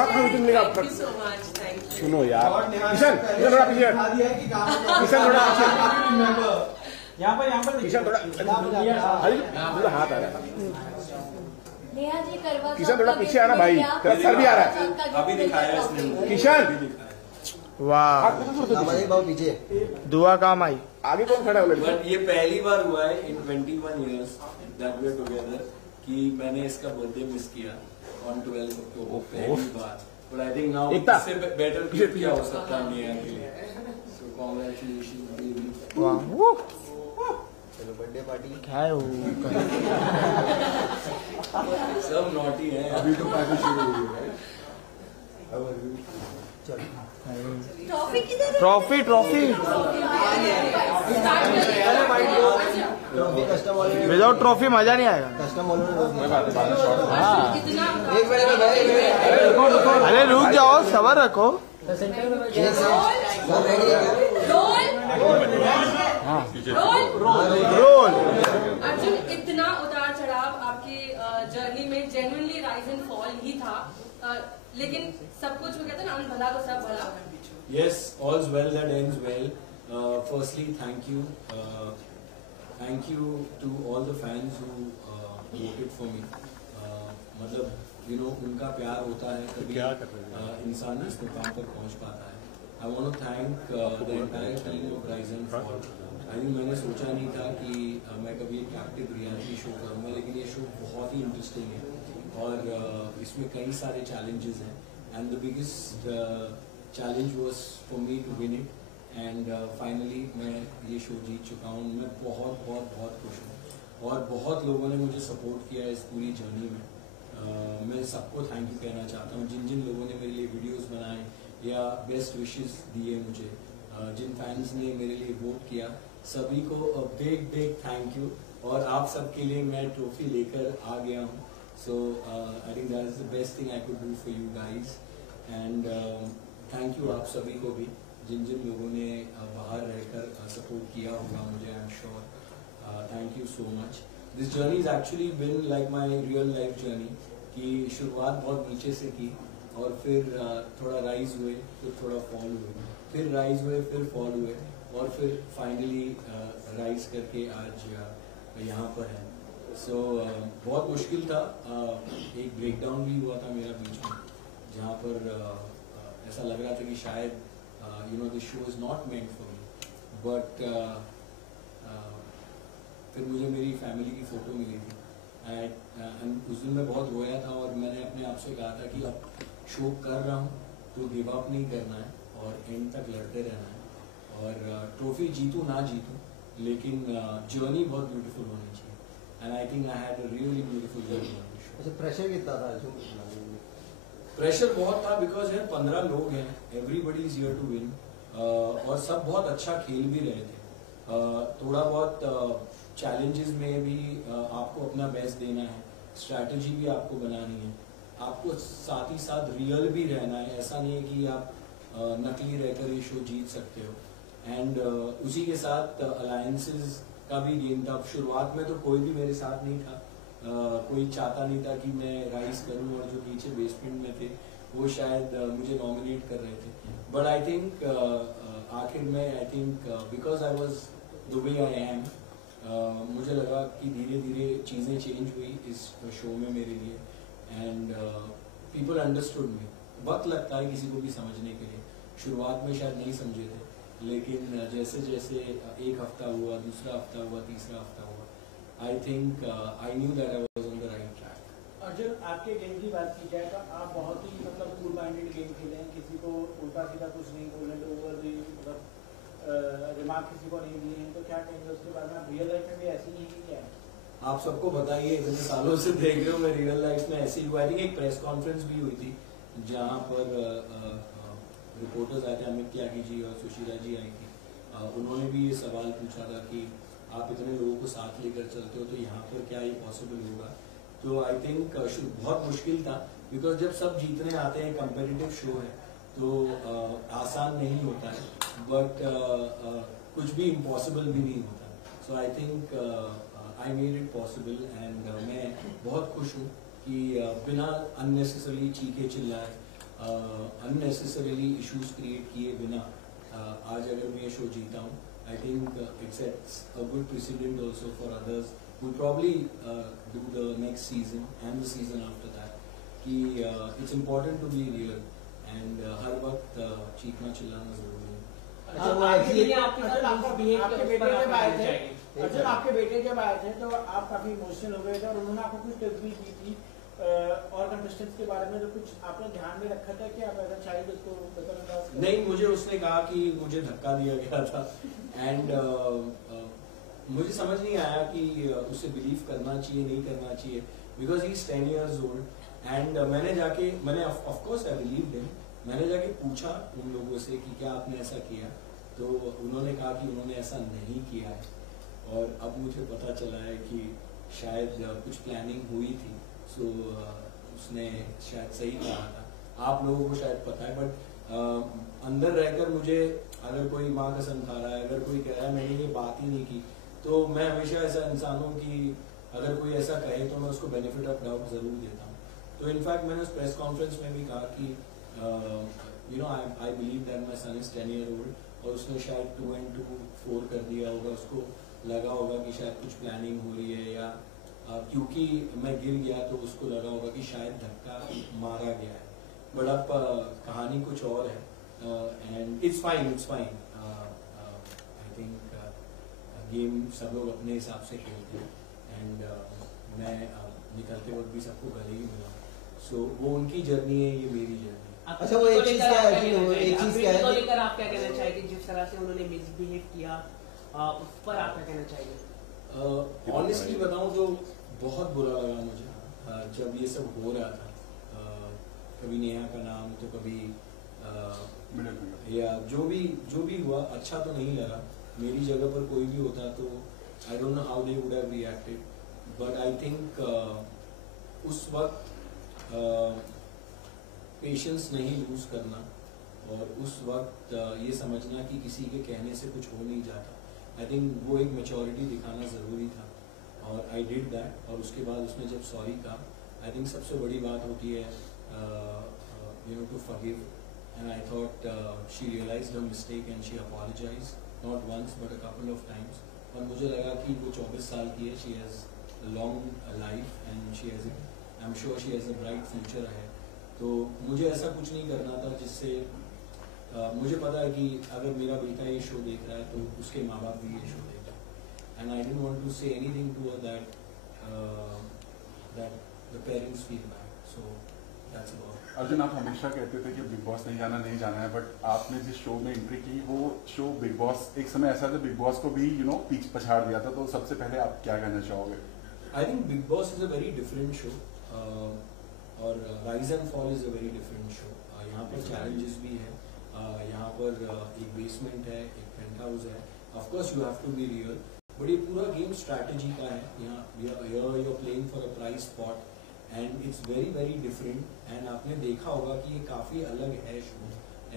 वहाँ कहाँ मुझे मिलेगा? सुनो यार, किशन थोड़ा पीछे, किशन थोड़ा पीछे, यहाँ पर किशन थोड़ा हाथ आ रहा है। किशन थोड़ा पीछे आना भाई, तेरा सर भी आ रहा है। अभी दिखाया इसने किशन, वाह पीछे दुआ काम आई। आगे कौन खड़ा है? बट ये पहली बार हुआ है इन 21 years that we are together कि मैंने इसका बर्थडे मिस किया on 12 अक्टूबर, पहली बार। But I think now इससे बेटर क्या हो सकता है नेहा के लिए। So congratulations baby। वाह चलो बर्थडे पार्टी क्या है वो? सब नॉटी है अभी तो पार्टी शुरू हुई है। ट्रॉफी विदाउट ट्रॉफी मजा नहीं आएगा। अरे रुक जाओ, सबर रखो। रोल अर्जुन, इतना उतार चढ़ाव आपकी जर्नी में जेन्युइनली राइज एंड फॉल ही था, लेकिन सब कुछ वो कहते हैं ना, भला तो सब भला। Yes, all's well that ends well. Firstly, thank you to all the fans who voted for me. मतलब उनका प्यार होता है तभी इंसान इस मुकाम पर पहुंच पाता है। I want to thank the entire team of Rise and Fall. I think मैंने सोचा नहीं था कि मैं कभी एक एक्टिव रियलिटी शो करूँगा, लेकिन ये शो बहुत ही इंटरेस्टिंग है और इसमें कई सारे चैलेंजेस हैं and the biggest challenge was for me to win it and finally मैं ये शो जीत चुका हूँ। मैं बहुत खुश हूँ और बहुत लोगों ने मुझे सपोर्ट किया है इस पूरी जर्नी में। मैं सबको थैंक यू कहना चाहता हूँ, जिन जिन लोगों ने मेरे लिए वीडियोस बनाए या बेस्ट विशेस दिए मुझे, जिन फैंस ने मेरे लिए वोट किया, सभी को बिग थैंक यू। और आप सबके लिए मैं ट्रॉफी लेकर आ गया हूँ। So I think that is the best thing I could do for you guys and thank you आप सभी को भी, जिन जिन लोगों ने बाहर रहकर सपोर्ट किया होगा मुझे। आई am sure, thank you so much. This journey is actually been like my real life journey कि शुरुआत बहुत नीचे से की और फिर थोड़ा राइज हुए, फिर थोड़ा फॉल हुए, फिर राइज हुए, फिर फॉल हुए और फिर फाइनली राइज करके आज यहाँ पर है। सो बहुत मुश्किल था, एक ब्रेकडाउन भी हुआ था मेरा बीच में, जहाँ पर ऐसा लग रहा था कि शायद this show is not meant for me, but फिर मुझे मेरी फैमिली की फोटो मिली थी एंड उस दिन मैं बहुत रोया था और मैंने अपने आप से कहा था कि अब शो कर रहा हूँ तो गिव अप नहीं करना है और एंड तक लड़ते रहना है और ट्रॉफी जीतूँ ना जीतूँ, लेकिन जर्नी बहुत ब्यूटीफुल होनी चाहिए and I think I had a really beautiful journey on the show. Pressure कितना था? प्रेशर बहुत था बिकॉज यार 15 लोग हैं, everybody is here to win और सब बहुत अच्छा खेल भी रहे थे। थोड़ा बहुत चैलेंजेस में भी आपको अपना बेस्ट देना है, स्ट्रैटेजी भी आपको बनानी है, आपको साथ ही साथ रियल भी रहना है। ऐसा नहीं है कि आप नकली रहकर ये शो जीत सकते हो एंड उसी के साथ अलायंसेस का भी गेम था। शुरुआत में तो कोई भी मेरे साथ नहीं था, कोई चाहता नहीं था कि मैं राइज करूं और जो पीछे बेसमेंट में थे वो शायद मुझे नॉमिनेट कर रहे थे, बट आई थिंक आखिर में I think because I was the way I am, मुझे लगा कि धीरे धीरे चीज़ें चेंज हुई इस शो में मेरे लिए एंड पीपल अंडरस्टूड मी। वक्त लगता है किसी को भी समझने के लिए, शुरुआत में शायद नहीं समझे थे, लेकिन जैसे जैसे एक हफ्ता हुआ, दूसरा हफ्ता हुआ, तीसरा हफ्ता हुआ, आई think I knew that I was on the right track. Arjun, आपके गेम की बात की जाए तो आप बहुत ही कूल माइंडेड गेम खेले हैं, किसी को उल्टा सीधा कुछ नहीं बोले, ओवर रिमार्क किसी को नहीं दिए हैं, तो क्या कहेंगे उसके बारे में? आप रियल लाइफ में भी ऐसी ही क्या है? आप सबको बताइए, इतने सालों से देख रहे हो मैं रियल लाइफ में ऐसे ही हुआ। आई थिंक एक प्रेस कॉन्फ्रेंस भी हुई थी जहाँ पर रिपोर्टर्स आए थे, अमित त्यागी जी और सुशीला जी आई थी। उन्होंने भी ये सवाल पूछा था कि आप इतने लोगों को साथ लेकर चलते हो तो यहाँ पर क्या ये पॉसिबल होगा? तो आई थिंक बहुत मुश्किल था बिकॉज जब सब जीतने आते हैं, कंपेटिटिव शो है तो आसान नहीं होता है, बट कुछ भी इम्पॉसिबल भी नहीं होता। So I think I made it possible and मैं बहुत खुश हूँ कि बिना अननेसेसरली चीखे चिल्लाए unnecessarily issues create किए बिना आज अगर मैं ये शो जीता हूँ, I think it sets a good precedent also for others who probably do the next season and the season after that. कि it's important to be real and हर वक्त चीखना चिल्लाना जरूरी है। आपके बेटे जब आए थे तो आप काफी इमोशनल हो गए थे और उन्होंने आपको कुछ टिप्स भी दी थी और कंटेस्टेंट्स के बारे में, तो कुछ आपने ध्यान में रखा था कि आप ऐसा चाहिए उसको नजरअंदाज? नहीं, मुझे उसने कहा कि मुझे धक्का दिया गया था एंड मुझे समझ नहीं आया कि उसे बिलीव करना चाहिए नहीं करना चाहिए, because he is 10 years old and मैंने of course I believed him. मैंने जाके पूछा उन लोगों से कि क्या आपने ऐसा किया, तो उन्होंने कहा कि उन्होंने ऐसा नहीं किया है, और अब मुझे पता चला है कि शायद कुछ प्लानिंग हुई थी। सो उसने शायद सही कहा था। आप लोगों को शायद पता है, बट अंदर रहकर मुझे अगर कोई माँ कसम खा रहा है, अगर कोई कह रहा है मैंने ये बात ही नहीं की, तो मैं हमेशा ऐसा इंसान हूँ कि अगर कोई ऐसा कहे तो मैं उसको बेनिफिट ऑफ डाउट जरूर देता हूँ। तो इनफैक्ट मैंने उस प्रेस कॉन्फ्रेंस में भी कहा कि I believe that my son is 10 year old, और उसने शायद 2 and 2 4 कर दिया होगा। उसको लगा होगा कि शायद कुछ प्लानिंग हो रही है, या क्योंकि मैं गिर गया तो उसको लगा होगा कि शायद धक्का मारा गया है, बट अब कहानी कुछ और है and it's fine I think game सब लोग अपने हिसाब से खेलते हैं एंड मैं निकलते वक्त भी सबको गले ही मिला। सो वो उनकी जर्नी है, ये मेरी जर्नी। अच्छा, वो एक चीज क्या है तो लेकर आप क्या कहना चाहेंगे, जिस तरह से उन्होंने मिसबिहेव किया उस पर आप क्या कहना चाहेंगे? ऑनेस्टली बताऊं तो बहुत बुरा लगा मुझे जब ये सब हो रहा था। कभी नेहा का नाम तो कभी या जो भी हुआ अच्छा तो नहीं लगा। मेरी जगह पर कोई भी होता तो आई don't know how they would have reacted, but I think उस वक्त पेशेंस नहीं लूज करना और उस वक्त ये समझना कि किसी के कहने से कुछ हो नहीं जाता, आई थिंक वो एक मैच्योरिटी दिखाना ज़रूरी था और आई डिड दैट। और उसके बाद उसने जब सॉरी कहा, आई थिंक सबसे बड़ी बात होती है to forgive, and I thought she realised her mistake and she apologised not once but a couple of times. और मुझे लगा कि वो 24 साल की है, she has long life and she has I am sure she has a bright future है। तो मुझे ऐसा कुछ नहीं करना था जिससे मुझे पता है कि अगर मेरा बेटा ये शो देख रहा है तो उसके माँ बाप भी ये शो देख रहे हैं, and I didn't want to say anything to her that the parents feel bad, so that's about. Arjun, आप हमेशा कहते थे कि बिग बॉस नहीं जाना है, बट आपने जिस शो में एंट्री की वो शो बिग बॉस एक समय ऐसा था बिग बॉस को भी पीछे पछाड़ दिया था, तो सबसे पहले आप क्या कहना चाहोगे? I think Bigg Boss is a very different show और rise and fall is a very different show. यहाँ पर चैलेंजेस भी है, यहाँ पर एक बेसमेंट है, एक पेंट हाउस है, of course you have to be real, but ये पूरा गेम स्ट्रैटेजी का है। यहाँ you are playing for a prize spot and it's very very different. And आपने देखा होगा कि ये काफी अलग है शो,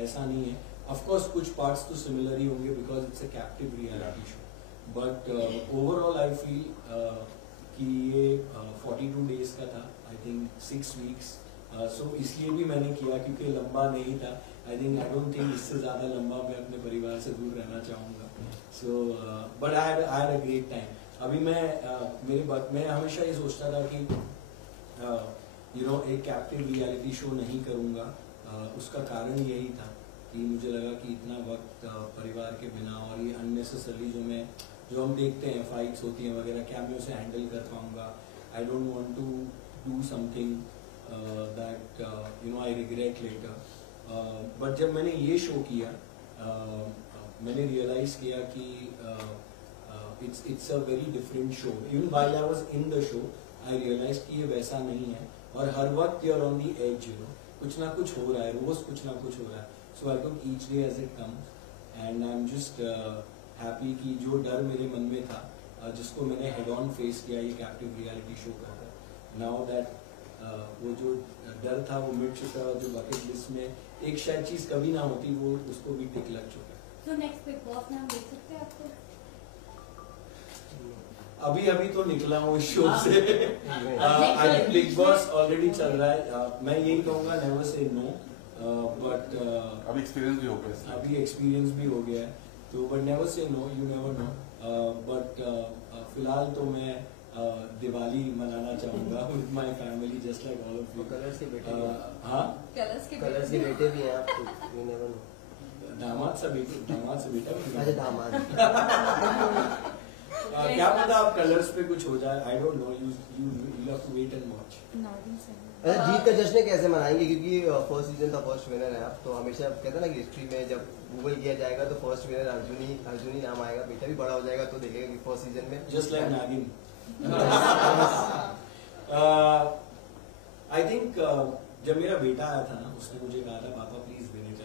ऐसा नहीं है। ऑफ कोर्स कुछ पार्ट्स तो सिमिलर ही होंगे because it's a captive reality show, but overall I feel कि ये 42 डेज का था, आई थिंक 6 weeks, सो इसलिए भी मैंने किया क्योंकि लंबा नहीं था। आई डोंट थिंक इससे ज्यादा लंबा मैं अपने परिवार से दूर रहना चाहूंगा। So but I had a great time. अभी मैं हमेशा ये सोचता था कि एक कैप्टिव रियलिटी शो नहीं करूंगा। उसका कारण यही था कि मुझे लगा कि इतना वक्त परिवार के बिना और ये अननेसेसरली जो हम देखते हैं फाइट्स होती हैं वगैरह, क्या मैं उसे हैंडल कर पाऊंगा। I don't want to do something that I regret later. But जब मैंने ये शो किया मैंने रियलाइज किया कि it's a very different show. Even while I was in the show I realise कि ये वैसा नहीं है और हर वक्त you are on the edge, कुछ ना कुछ हो रहा है, रोज कुछ ना कुछ हो रहा है। So I took each day as it comes and I am just happy कि जो डर मेरे मन में था जिसको मैंने हेड ऑन फेस किया ये कैप्टिव रियलिटी शो कर, नाउ दैट वो जो डर था वो मिट चुका है। जो बकेट लिस्ट में एक शायद चीज कभी ना होती वो उसको भी टिक लग चुका है। तो नेक्स्ट बिग बॉस में हम देख सकते हैं आपको? अभी तो निकला हूँ इस शो से। बिग बॉस ऑलरेडी चल रहा है। मैं यही कहूँगा नेवर से नो। बट अभी एक्सपीरियंस भी हो गया, अभी एक्सपीरियंस भी हो गया है, तो but never say no, you never know. But फिलहाल तो मैं दिवाली मनाना चाहूंगा with my family, just like all of you. Colors के बेटे, हाँ, कलर्स के बेटे भी हैं आप, यू नेवर नो। दामाद से बेटा भी। अच्छा दामाद। क्या पता आप कलर्स पे कुछ हो जाए, I don't know, you have to wait and watch. अच्छा जीत का जश्न कैसे मनाएंगे, क्योंकि फर्स्ट सीजन का फर्स्ट विनर है आप, तो हमेशा कहते हैं ना कि हिस्ट्री में जब गूगल किया जाएगा तो फर्स्ट विनर अर्जुनी नाम आएगा, बेटा भी बड़ा हो जाएगा तो देखेगा कि फर्स्ट सीजन में जस्ट लाइक नागिन। आई थिंक जब मेरा बेटा आया था ना, उसने मुझे कहा था पापा please win it.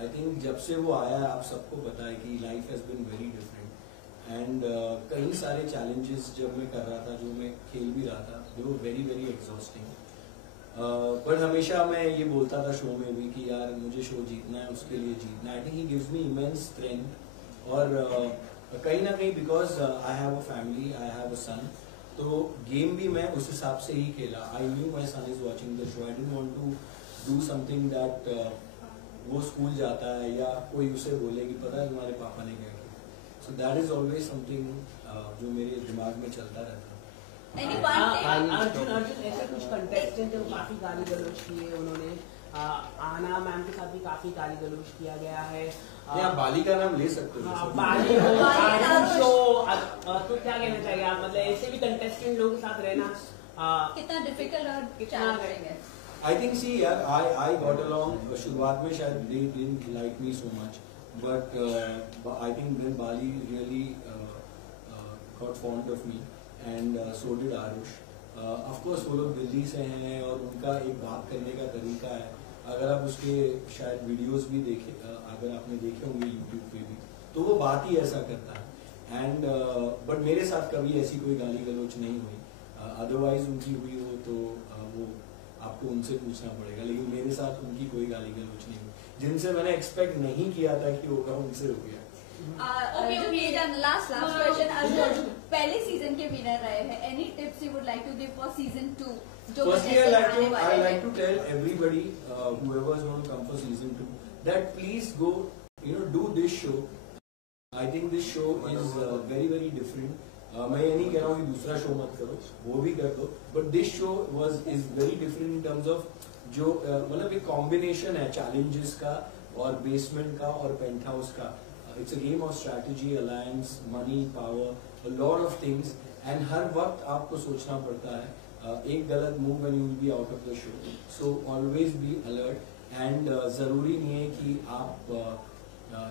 I think जब से वो आया, आप सबको पता है कि life has been very different and कई सारे चैलेंजेस जब मैं कर रहा था, जो मैं खेल भी रहा था, they were very very exhausting. But हमेशा मैं ये बोलता था शो में भी कि यार मुझे शो जीतना है, उसके लिए जीतना है। I think he gives me immense strength, और कहीं ना कहीं because I have a family, I have a son, तो गेम भी मैं उस हिसाब से ही खेला। I knew my son is watching the show, I didn't want to do something that वो स्कूल जाता है या कोई उसे बोले कि पता है तुम्हारे पापा ने क्या किया। So that is always something जो मेरे दिमाग में चलता रहता है। अर्जुन ऐसे कुछ कंटेस्टेंट जो काफी गाली गलौज किए उन्होंने, आना मैम के साथ भी काफी गाली गलौज किया गया है। आप बाली का नाम ले सकते हो। बाली शो, तो क्या कहना चाहिए आप, मतलब ऐसे भी कंटेस्टेंट लोगों के साथ रहना कितना डिफिकल्ट और कितना करेंगे? I think see यार, I got along, शुरुआत में शायद they didn't like me so much, but I think then Bali really got fond of me and so did Arush. Of course वो लोग दिल्ली से हैं और उनका एक बात करने का तरीका है, अगर आप उसके शायद वीडियोस भी देखे, अगर आपने देखे होंगे YouTube पे भी, तो वो बात ही ऐसा करता है। एंड बट मेरे साथ कभी ऐसी कोई गाली गलौज नहीं हुई, अदरवाइज उनकी हुई हो तो वो आपको उनसे पूछना पड़ेगा, लेकिन मेरे साथ उनकी कोई गाली गलौज नहीं हुई, जिनसे मैंने एक्सपेक्ट नहीं किया था कि होगा उनसे हो गया। लास्ट क्वेश्चन, पहले सीजन के विनर रहे हैं, any tips you would like to give for season 2? Firstly, I like to tell everybody whoever is going to come for season 2 that please go, do this show. I think this show is very very different. मैं ये नहीं कह रहा हूँ कि दूसरा show मत करो, वो भी कर दो, but this show is very different in terms of जो मतलब एक कॉम्बिनेशन है चैलेंजेस का और बेसमेंट का और पेंट हाउस का। It's a game of strategy, alliance, money, power, a lot of things, and हर वक्त आपको सोचना पड़ता है, एक गलत move and you will be out of the show, so always be alert. And जरूरी नहीं है कि आप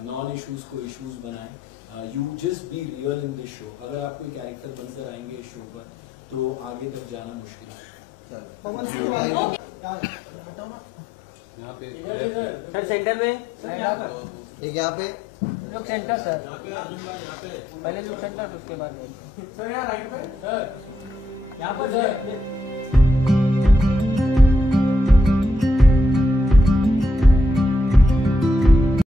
नॉन इश्यूज को इश्यूज बनाएं, you just be real in this show. अगर आप कोई कैरेक्टर बनकर आएंगे इस शो पर तो आगे तक जाना मुश्किल है। सर सेंटर में, एक यहाँ पे लोग सेंटर सर, पहले लोग सेंटर उसके बाद सर यहाँ राइट पे, यहाँ पर सर।